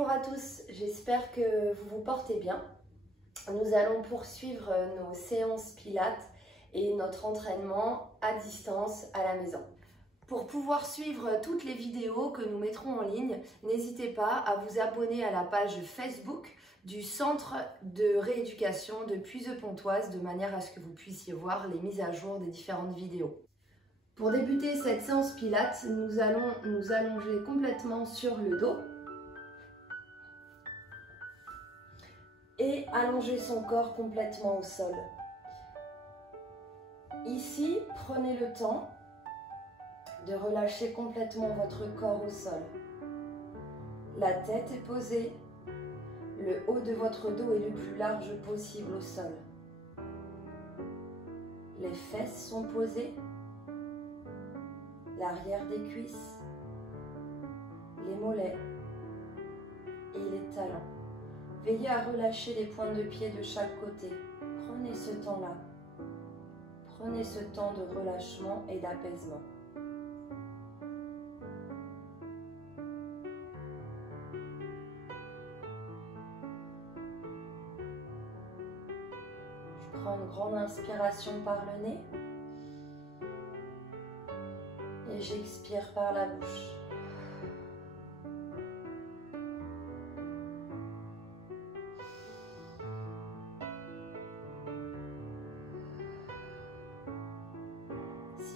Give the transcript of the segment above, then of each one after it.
Bonjour à tous, j'espère que vous vous portez bien. Nous allons poursuivre nos séances pilates et notre entraînement à distance à la maison. Pour pouvoir suivre toutes les vidéos que nous mettrons en ligne, n'hésitez pas à vous abonner à la page Facebook du Centre de rééducation de Puise-Pontoise de manière à ce que vous puissiez voir les mises à jour des différentes vidéos. Pour débuter cette séance pilates, nous allons nous allonger complètement sur le dos et allonger son corps complètement au sol. Ici, prenez le temps de relâcher complètement votre corps au sol. La tête est posée, le haut de votre dos est le plus large possible au sol. Les fesses sont posées, l'arrière des cuisses, les mollets et les talons. Veillez à relâcher les pointes de pied de chaque côté. Prenez ce temps-là. Prenez ce temps de relâchement et d'apaisement. Je prends une grande inspiration par le nez et j'expire par la bouche.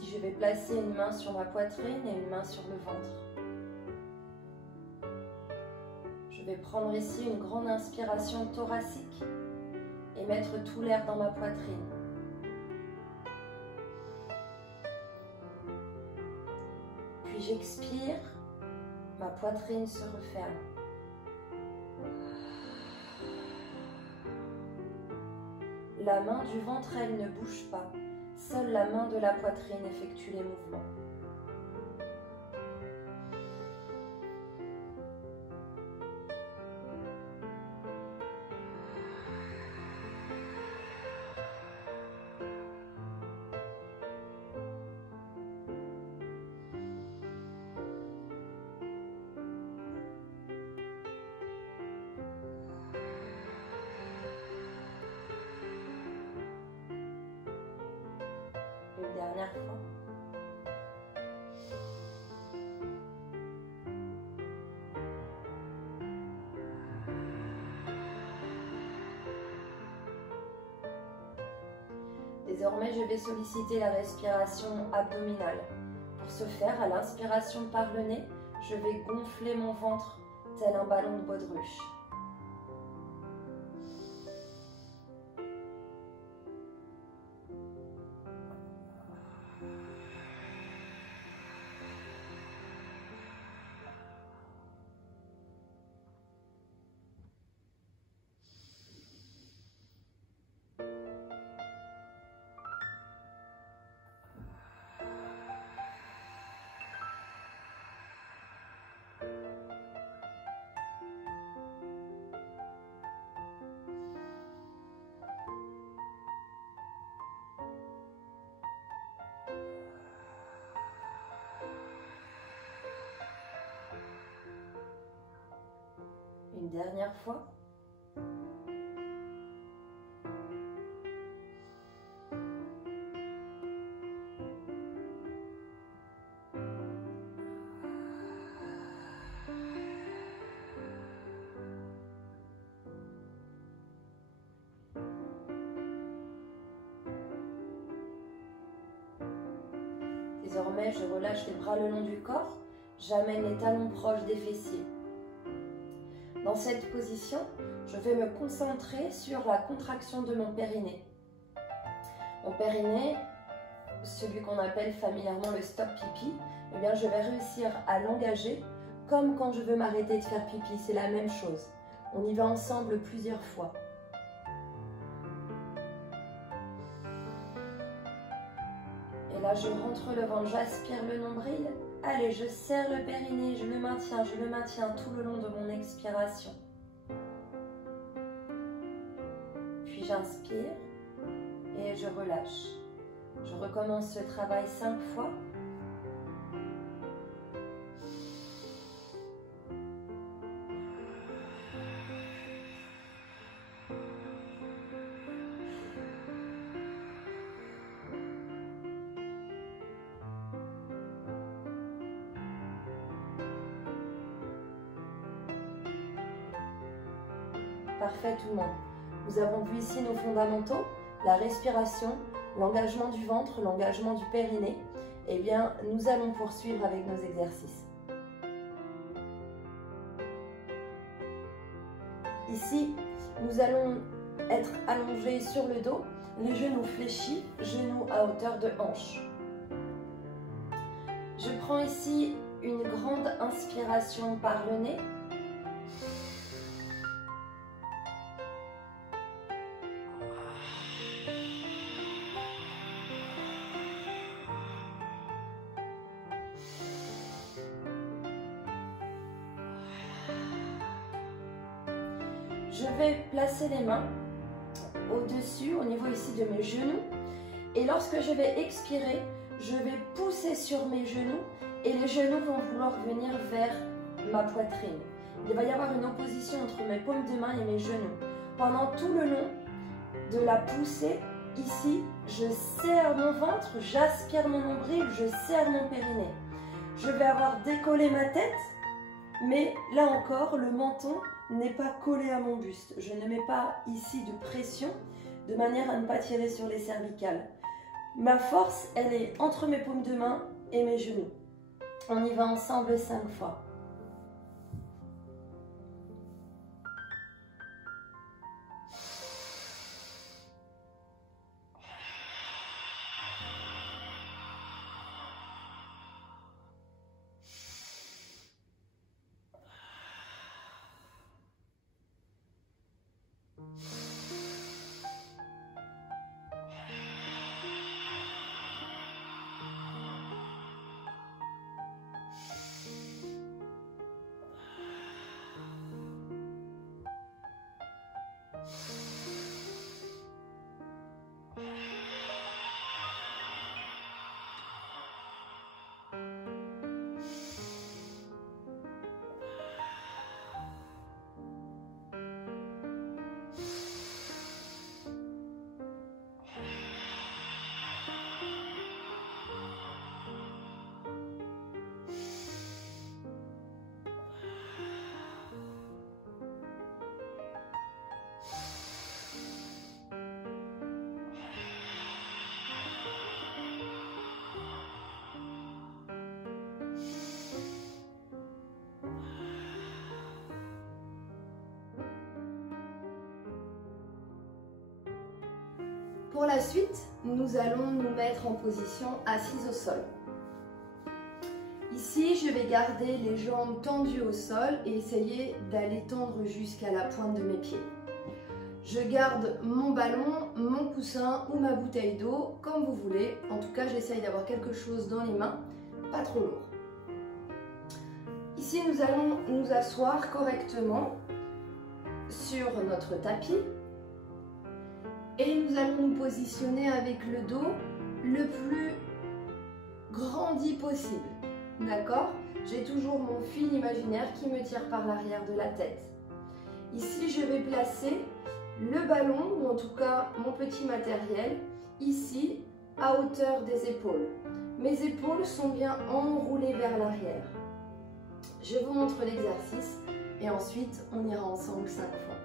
Je vais placer une main sur ma poitrine et une main sur le ventre. Je vais prendre ici une grande inspiration thoracique et mettre tout l'air dans ma poitrine. Puis j'expire, ma poitrine se referme. La main du ventre, elle ne bouge pas. Seule la main de la poitrine effectue les mouvements. Une dernière fois. Désormais, je vais solliciter la respiration abdominale. Pour ce faire, à l'inspiration par le nez, je vais gonfler mon ventre tel un ballon de baudruche. Une dernière fois. Désormais, je relâche les bras le long du corps. J'amène les talons proches des fessiers. Dans cette position, je vais me concentrer sur la contraction de mon périnée. Mon périnée, celui qu'on appelle familièrement le stop pipi, eh bien, je vais réussir à l'engager comme quand je veux m'arrêter de faire pipi. C'est la même chose. On y va ensemble plusieurs fois. Et là, je rentre le ventre, j'aspire le nombril. Allez, je serre le périnée, je le maintiens tout le long de mon expiration. Puis j'inspire et je relâche. Je recommence ce travail 5 fois. parfait tout le monde. Nous avons vu ici nos fondamentaux, la respiration, l'engagement du ventre, l'engagement du périnée. Eh bien, nous allons poursuivre avec nos exercices. Ici, nous allons être allongés sur le dos, les genoux fléchis, genoux à hauteur de hanche. Je prends ici une grande inspiration par le nez. Je vais placer les mains au-dessus, au niveau ici de mes genoux. Et lorsque je vais expirer, je vais pousser sur mes genoux et les genoux vont vouloir venir vers ma poitrine. Il va y avoir une opposition entre mes paumes de main et mes genoux. Pendant tout le long de la poussée, ici, je serre mon ventre, j'aspire mon nombril, je serre mon périnée. Je vais avoir décollé ma tête, mais là encore, le menton n'est pas collé à mon buste. Je ne mets pas ici de pression de manière à ne pas tirer sur les cervicales. Ma force, elle est entre mes paumes de main et mes genoux. On y va ensemble 5 fois. Pour la suite, nous allons nous mettre en position assise au sol. Ici, je vais garder les jambes tendues au sol et essayer d'aller tendre jusqu'à la pointe de mes pieds. Je garde mon ballon, mon coussin ou ma bouteille d'eau, comme vous voulez. En tout cas, j'essaye d'avoir quelque chose dans les mains, pas trop lourd. Ici, nous allons nous asseoir correctement sur notre tapis. Et nous allons nous positionner avec le dos le plus grandi possible. D'accord? J'ai toujours mon fil imaginaire qui me tire par l'arrière de la tête. Ici, je vais placer le ballon, ou en tout cas mon petit matériel, ici, à hauteur des épaules. Mes épaules sont bien enroulées vers l'arrière. Je vous montre l'exercice et ensuite, on ira ensemble 5 fois.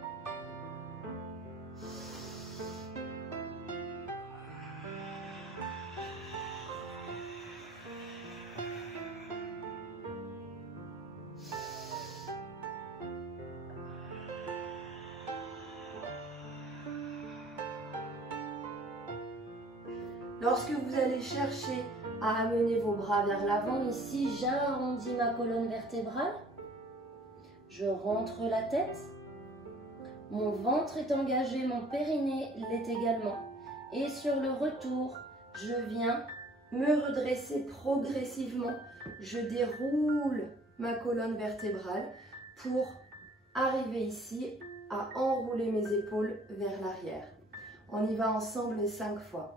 Lorsque vous allez chercher à amener vos bras vers l'avant, ici, j'arrondis ma colonne vertébrale. Je rentre la tête. Mon ventre est engagé, mon périnée l'est également. Et sur le retour, je viens me redresser progressivement. Je déroule ma colonne vertébrale pour arriver ici à enrouler mes épaules vers l'arrière. On y va ensemble 5 fois.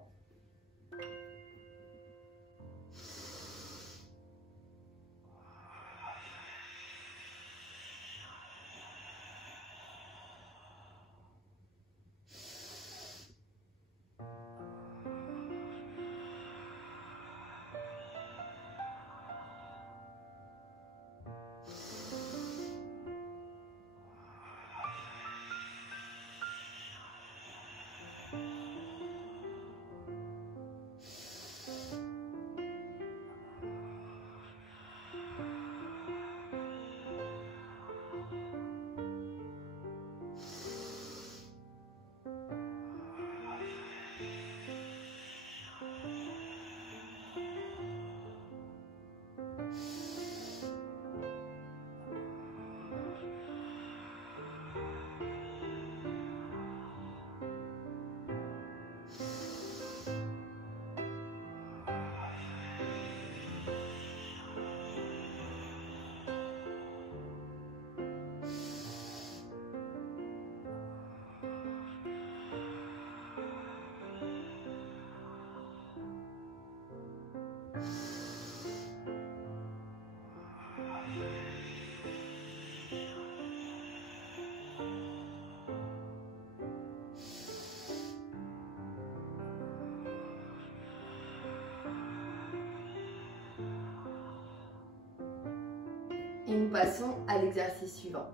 Et nous passons à l'exercice suivant.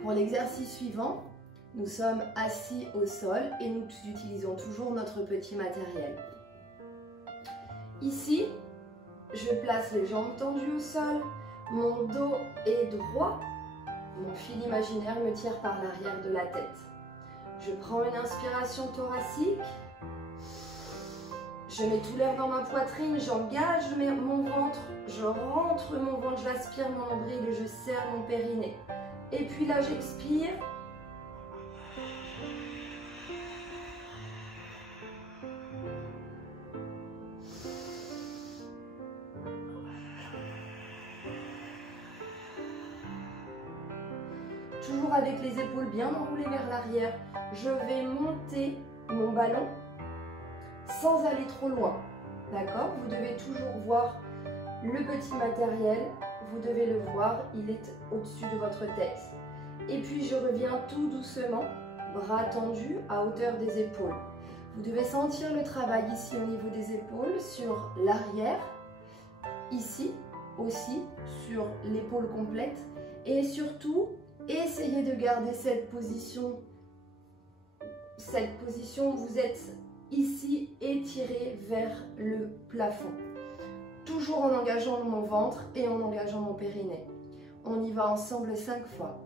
Pour l'exercice suivant, nous sommes assis au sol et nous utilisons toujours notre petit matériel. Ici, je place les jambes tendues au sol, mon dos est droit, mon fil imaginaire me tire par l'arrière de la tête. Je prends une inspiration thoracique, je mets tout l'air dans ma poitrine, j'engage mon ventre, je rentre mon ventre, j'aspire mon nombril et je serre mon périnée. Et puis là, j'expire. Toujours avec les épaules bien enroulées vers l'arrière, je vais monter mon ballon sans aller trop loin. D'accord? Vous devez toujours voir le petit matériel, vous devez le voir, il est au-dessus de votre tête. Et puis je reviens tout doucement, bras tendus à hauteur des épaules. Vous devez sentir le travail ici au niveau des épaules, sur l'arrière, ici aussi, sur l'épaule complète. Et surtout, essayez de garder cette position où vous êtes ici étiré vers le plafond. Toujours en engageant mon ventre et en engageant mon périnée. On y va ensemble 5 fois.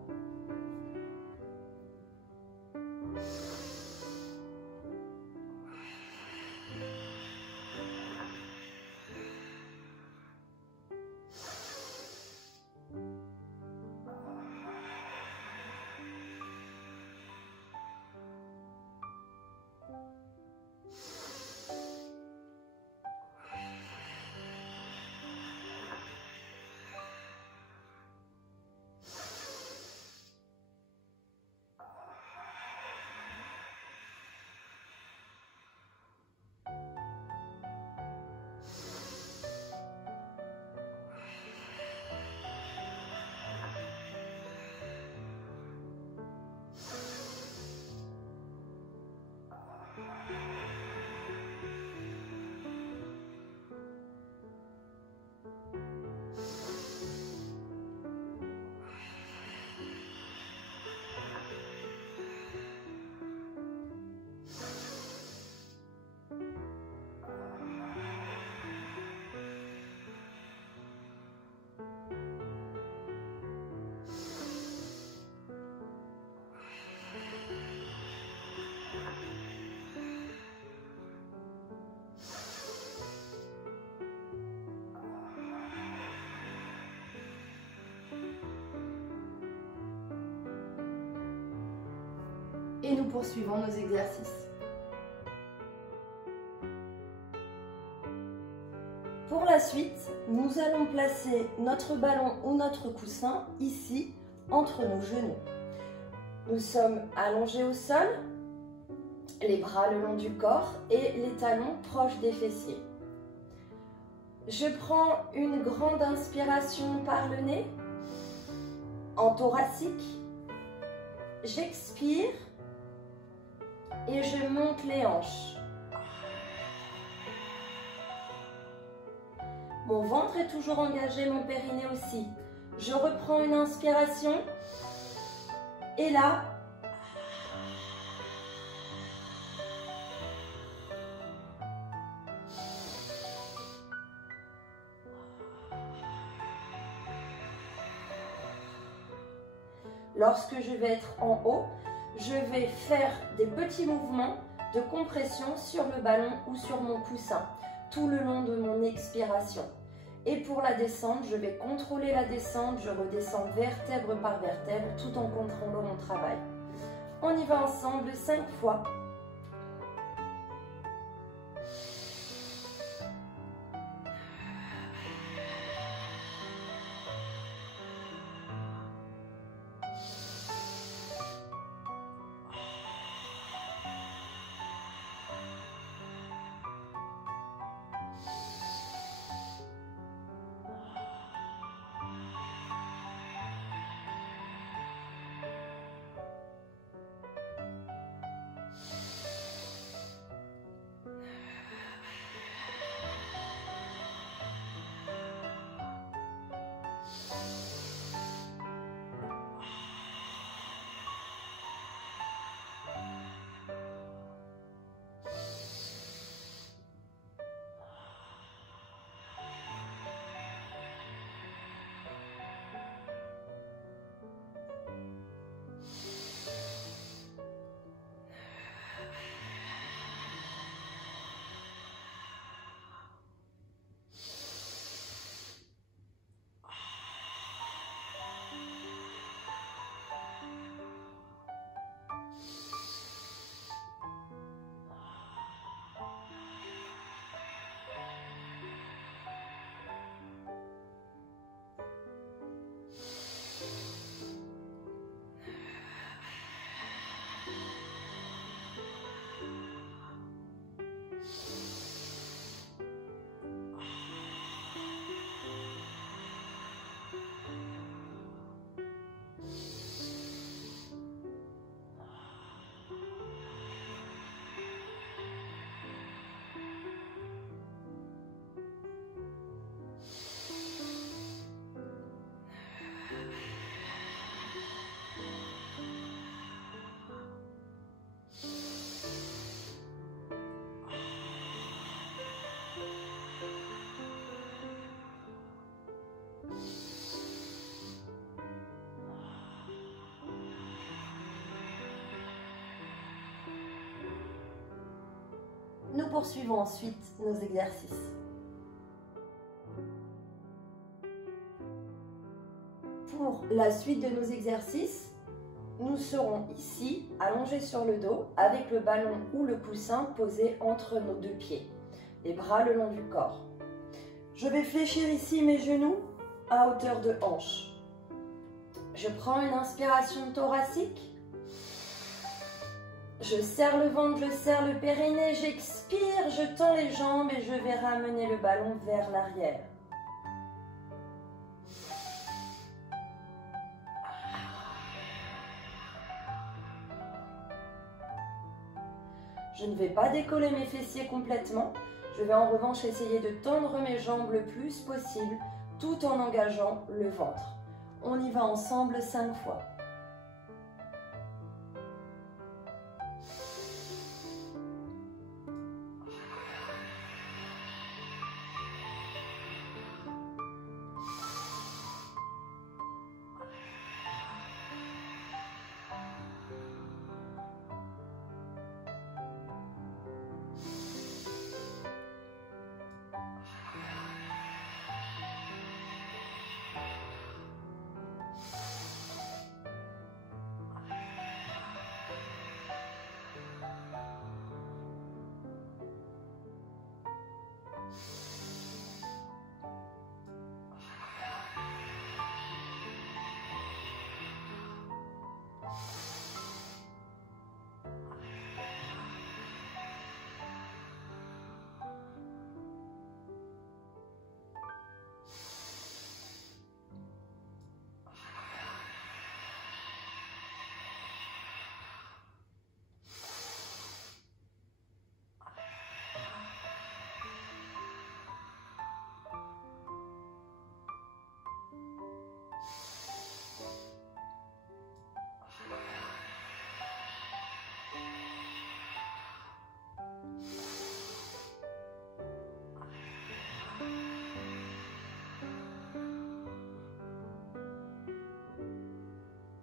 Et nous poursuivons nos exercices. Pour la suite, nous allons placer notre ballon ou notre coussin ici, entre nos genoux. Nous sommes allongés au sol, les bras le long du corps et les talons proches des fessiers. Je prends une grande inspiration par le nez, en thoracique. J'expire et je monte les hanches. Mon ventre est toujours engagé, mon périnée aussi. Je reprends une inspiration et là, lorsque je vais être en haut, je vais faire des petits mouvements de compression sur le ballon ou sur mon coussin, tout le long de mon expiration. Et pour la descente, je vais contrôler la descente, je redescends vertèbre par vertèbre tout en contrôlant mon travail. On y va ensemble 5 fois. Nous poursuivons ensuite nos exercices. Pour la suite de nos exercices, nous serons ici, allongés sur le dos, avec le ballon ou le coussin posé entre nos deux pieds, les bras le long du corps. Je vais fléchir ici mes genoux à hauteur de hanche. Je prends une inspiration thoracique. Je serre le ventre, je serre le périnée, j'expire, je tends les jambes et je vais ramener le ballon vers l'arrière. Je ne vais pas décoller mes fessiers complètement. Je vais en revanche essayer de tendre mes jambes le plus possible tout en engageant le ventre. On y va ensemble 5 fois.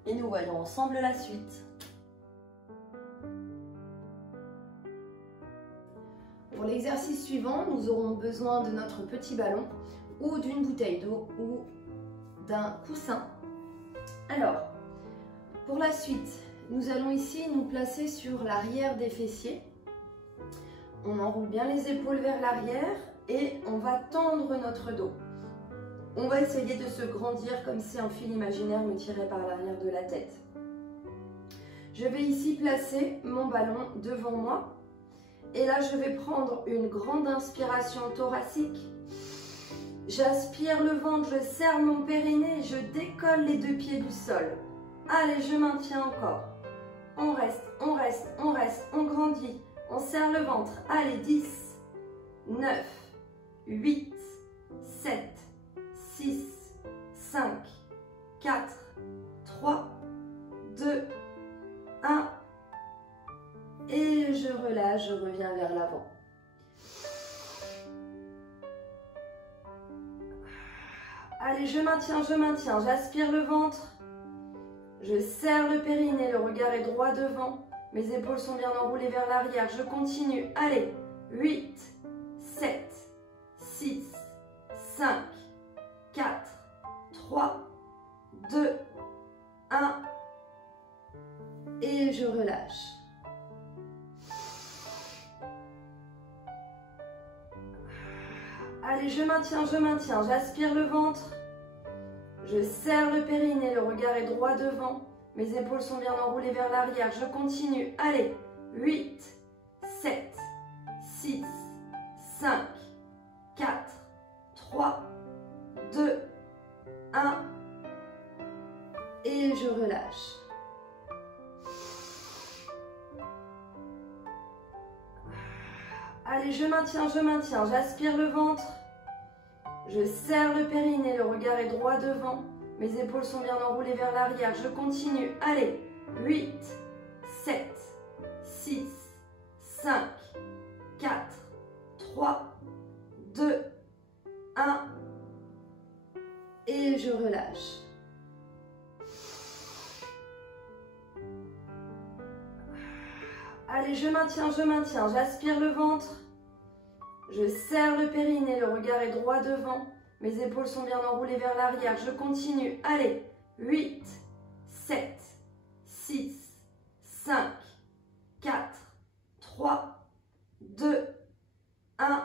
Et nous voyons ensemble la suite. Pour l'exercice suivant, nous aurons besoin de notre petit ballon ou d'une bouteille d'eau ou d'un coussin. Alors, pour la suite, nous allons ici nous placer sur l'arrière des fessiers. On enroule bien les épaules vers l'arrière et on va tendre notre dos. On va essayer de se grandir comme si un fil imaginaire me tirait par l'arrière de la tête. Je vais ici placer mon ballon devant moi. Et là, je vais prendre une grande inspiration thoracique. J'aspire le ventre, je serre mon périnée, je décolle les deux pieds du sol. Allez, je maintiens encore. On reste, on reste, on reste, on grandit. On serre le ventre. Allez, 10, 9, 8, 7, 6, 5, 4, 3, 2, 1. Et je relâche, je reviens vers l'avant. Allez, je maintiens, j'aspire le ventre. Je serre le périnée, le regard est droit devant. Mes épaules sont bien enroulées vers l'arrière. Je continue. Allez, 8, 7, 6, 5, 4, 3, 2, 1. Et je relâche. Allez, je maintiens, j'aspire le ventre. Je serre le périnée, le regard est droit devant. Mes épaules sont bien enroulées vers l'arrière. Je continue. Allez, 8, 7, 6, 5, 4, 3, 2, 1. Et je relâche. Allez, je maintiens, j'aspire le ventre. Je serre le périnée, le regard est droit devant. Mes épaules sont bien enroulées vers l'arrière. Je continue. Allez, 8, 7, 6, 5, 4, 3, 2, 1. Et je relâche. Allez, je maintiens, j'aspire le ventre. Je serre le périnée, le regard est droit devant. Mes épaules sont bien enroulées vers l'arrière. Je continue. Allez, 8, 7, 6, 5, 4, 3, 2, 1.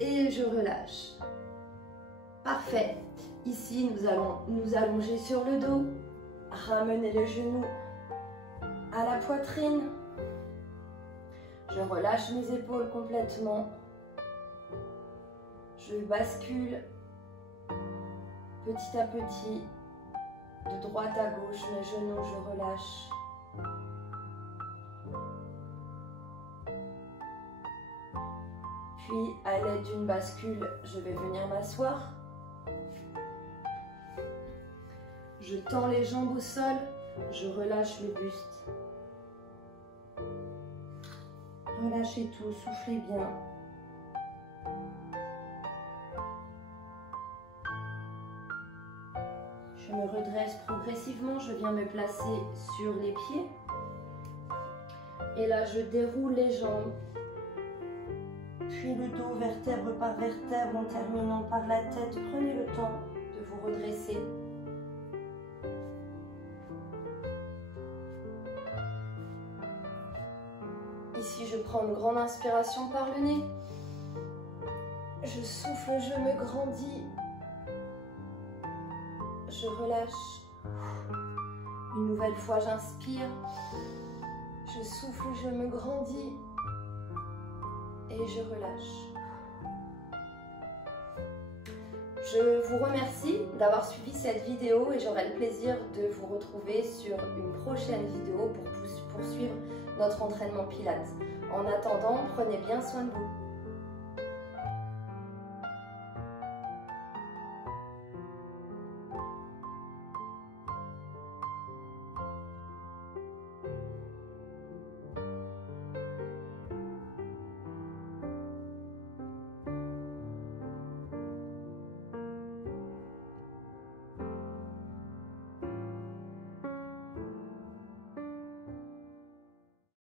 Et je relâche. Parfait. Ici, nous allons nous allonger sur le dos. Ramener les genoux à la poitrine. Je relâche mes épaules complètement. Je bascule petit à petit, de droite à gauche, mes genoux, je relâche. Puis, à l'aide d'une bascule, je vais venir m'asseoir. Je tends les jambes au sol, je relâche le buste. Relâchez tout, soufflez bien. Je me redresse progressivement, je viens me placer sur les pieds. Et là, je déroule les jambes. Puis le dos, vertèbre par vertèbre, en terminant par la tête. Prenez le temps de vous redresser. Ici, je prends une grande inspiration par le nez. Je souffle, je me grandis. Je relâche. Une nouvelle fois, j'inspire. Je souffle, je me grandis. Et je relâche. Je vous remercie d'avoir suivi cette vidéo et j'aurai le plaisir de vous retrouver sur une prochaine vidéo pour poursuivre notre entraînement Pilates. En attendant, prenez bien soin de vous.